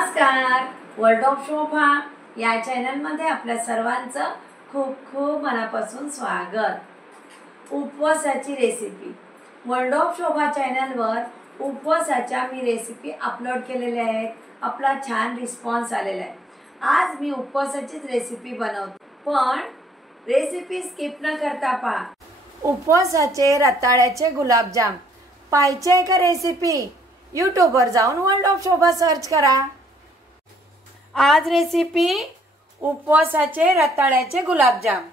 नमस्कार, world of शोभा या चॅनलमध्ये आपल्या सर्वांचं खूप खूप मनापासून स्वागत। उपवासाची रेसिपी वर्ल्ड ऑफ शोभा चॅनलवर उपवासाच्या मी रेसिपी अपलोड केलेल्या आहेत। आपला छान रिस्पॉन्स आलेला आहे। आज मी उपवासाचीच रेसिपी बनवते, पण रेसिपी स्किप न करता पहा। उपवासाचे रताळ्याचे गुलाबजाम पाहिजे आहे का रेसिपी? यूट्यूबवर जाऊन वर्ल्ड ऑफ शोभा सर्च करा। आज रेसिपी उपवासाचे रताळ्याचे गुलाबजाम।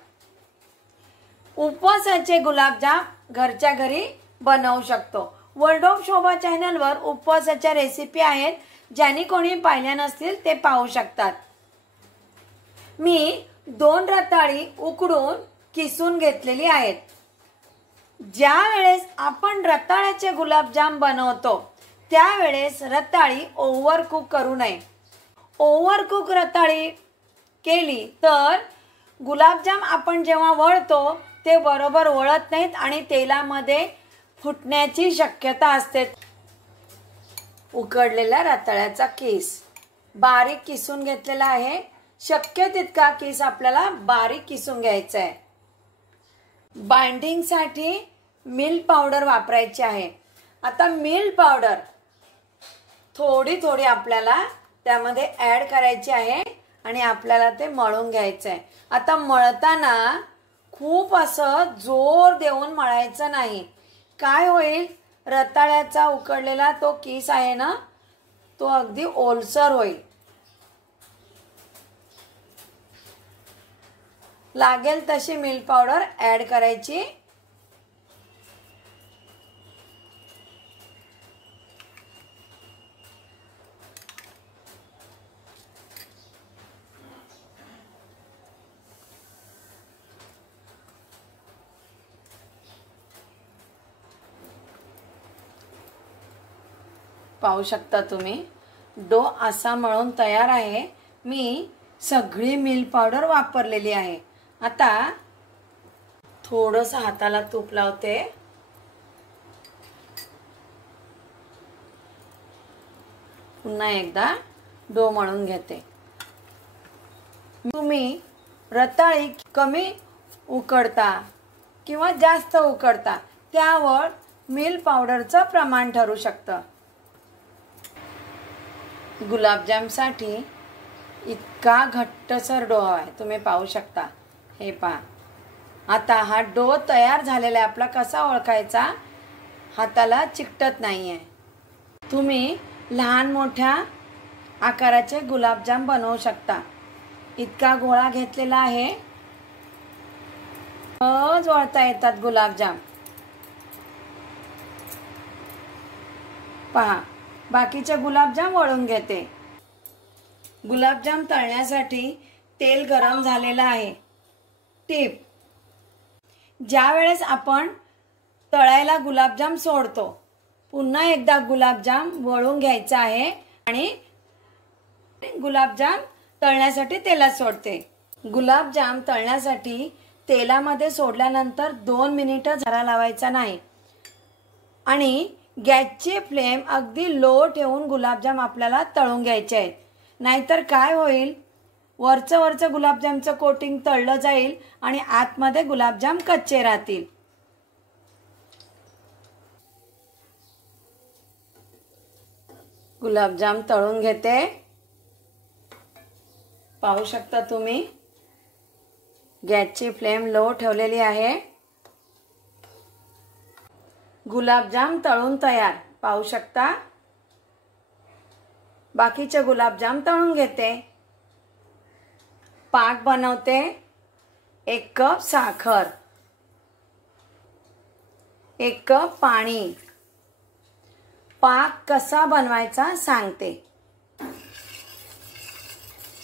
उपवासाचे गुलाबजाम घरच्या घरी बनवू शकतो। वर्ल्ड ऑफ शोभा चॅनलवर उपवासाच्या रेसिपी आहेत, ज्यांनी कोणी पाहिल्या नसतील ते पाहू शकतात। मी 2 रताळी उकडून किसून घेतलेली आहेत। ज्या वेळेस आपण रताळ्याचे गुलाबजाम बनवतो त्यावेळेस रताळी ओव्हर कुक करू नये। ओव्हर कुक रताळी केली तर गुलाबजाम आपण जेव्हा वळतो ते बरोबर वळत नाहीत आणि तेलामध्ये फुटण्याची शक्यता असते। उकडलेला रताळ्याचा किस बारीक किसून घेतलेला आहे। शक्य तितका किस आपल्याला बारीक किसून घ्यायचा आहे। बाइंडिंगसाठी मिल्क पावडर वापरायची आहे। आता मिल्क पावडर थोडी थोडी आपल्याला त्यामध्ये ॲड करायची आहे आणि आपल्याला ते मळून घ्यायचं आहे। आता मळताना खूप असं जोर देऊन मळायचं नाही। काय होईल, रताळ्याचा उकडलेला तो किस आहे ना, तो अगदी ओलसर होईल। लागेल तशी मिल्क पावडर ॲड करायची। पाहू शकता तुम्ही, डो असा मळून तयार आहे। मी सगळी मिल्क पावडर वापरलेली आहे। आता थोडंसं हाताला तूप लावते। पुन्हा एकदा डो मळून घेते। तुम्ही रताळी कमी उकडता किंवा जास्त उकडता त्यावर मिल्क पावडरचं प्रमाण ठरू शकतं। गुलाबजामसाठी इतका घट्टसर डो आहे, तुम्ही पाहू शकता। हे पहा, आता हा डो तयार झालेला आहे। आपला कसा ओळखायचा? हाताला चिकटत नाहीये। तुम्ही लहान मोठ्या आकाराचे गुलाबजाम बनवू शकता। इतका गोळा घेतलेला आहे, सहज वळता येतात गुलाबजाम। पहा, बाकीचे गुलाबजाम वळून घेते। गुलाबजाम तळण्यासाठी तेल गरम झालेलं आहे। टिप: ज्या वेळेस आपण तळायला गुलाबजाम सोडतो, पुन्हा एकदा गुलाबजाम वळून घ्यायचा आहे आणि गुलाबजाम तळण्यासाठी तेलात सोडते। गुलाबजाम तळण्यासाठी तेलामध्ये सोडल्यानंतर 2 मिनिटं झारा लावायचा नाही आणि गॅसची फ्लेम अगदी लो ठेवून गुलाबजाम आपल्याला तळून घ्यायचे आहेत। नाहीतर काय होईल, वरचं गुलाबजामचं कोटिंग तळलं जाईल आणि आतमध्ये गुलाबजाम कच्चे राहतील। गुलाबजाम तळून घेते। पाहू शकता तुम्ही, गॅसची फ्लेम लो ठेवलेली आहे। गुलाबजाम तळून तयार, पाहू शकता। बाकीचे गुलाबजाम तळून घेते। पाक बनवते। 1 कप साखर, 1 कप पाणी। पाक कसा बनवायचा सांगते।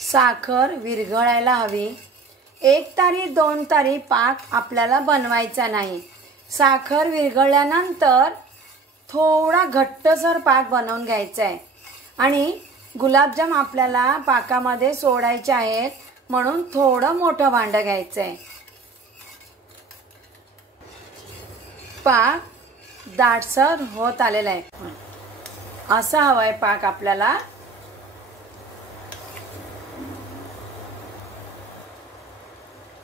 साखर विरघळायला हवी। 1 तारी 2 तारी पाक आपल्याला बनवायचा नाही। साखर विरघळल्यानंतर थोडा घट्टसर पाक बनवून घ्यायचा आहे आणि गुलाबजाम आपल्याला पाकामध्ये सोडायचे आहेत, म्हणून थोडं मोठं भांडं घ्यायचं आहे। पाक दाटसर होत आलेला आहे, असा हवाय पाक आपल्याला।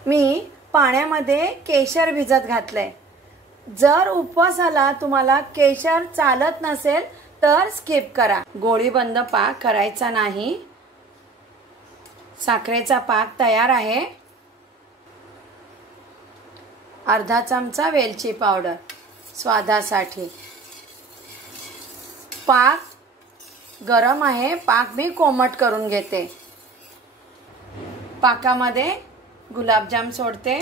मी पाण्यामध्ये केशर भिजत घातलंय. जर उपवासाला तुम्हाला केशर चालत नसेल तर स्किप करा. गोळीबंद पाक करायचा नाही. साखरेचा पाक तयार आहे. अर्धा चमचा वेलची पावडर स्वादासाठी. पाक गरम आहे. पाक मी कोमट करून घेते. पाकामध्ये गुलाबजाम सोडते.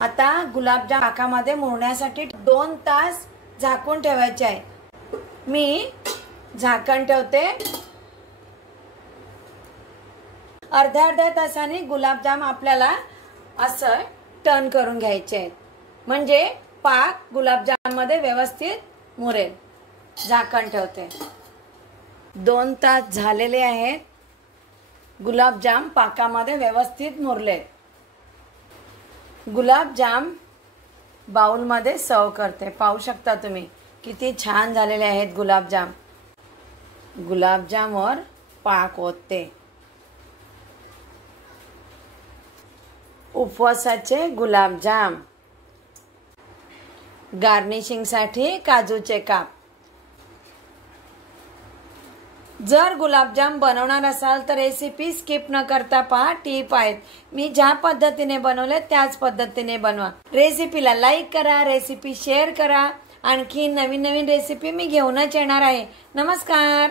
आता गुलाबजाम पाकामध्ये मुरण्यासाठी 2 तास झाकून ठेवायचे आहे. मी झाकण ठेवते. अर्ध्या तासाने गुलाबजाम आपल्याला असं टर्न करून घ्यायचे आहेत, म्हणजे पाक गुलाबजाम मध्ये व्यवस्थित मुरेल. झाकण ठेवते. 2 तास झालेले आहेत. गुलाबजाम पाकामध्ये व्यवस्थित मुरले. गुलाबजाम बाउलमध्ये सर्व करते. पाहू शकता तुम्ही किती छान झालेले आहेत गुलाबजाम. गुलाबजामवर पाक ओतते. उपवासाचे गुलाबजाम. गार्निशिंगसाठी काजूचे काप. जर गुलाबजाम बनवणार असाल तर रेसिपी स्किप न करता पहा. टिप आहेत. मी ज्या पद्धतीने बनवले त्याच पद्धतीने बनवा. रेसिपीला लाईक करा, रेसिपी शेअर करा. आणखी नवीन नवीन रेसिपी मी घेऊनच येणार आहे. नमस्कार.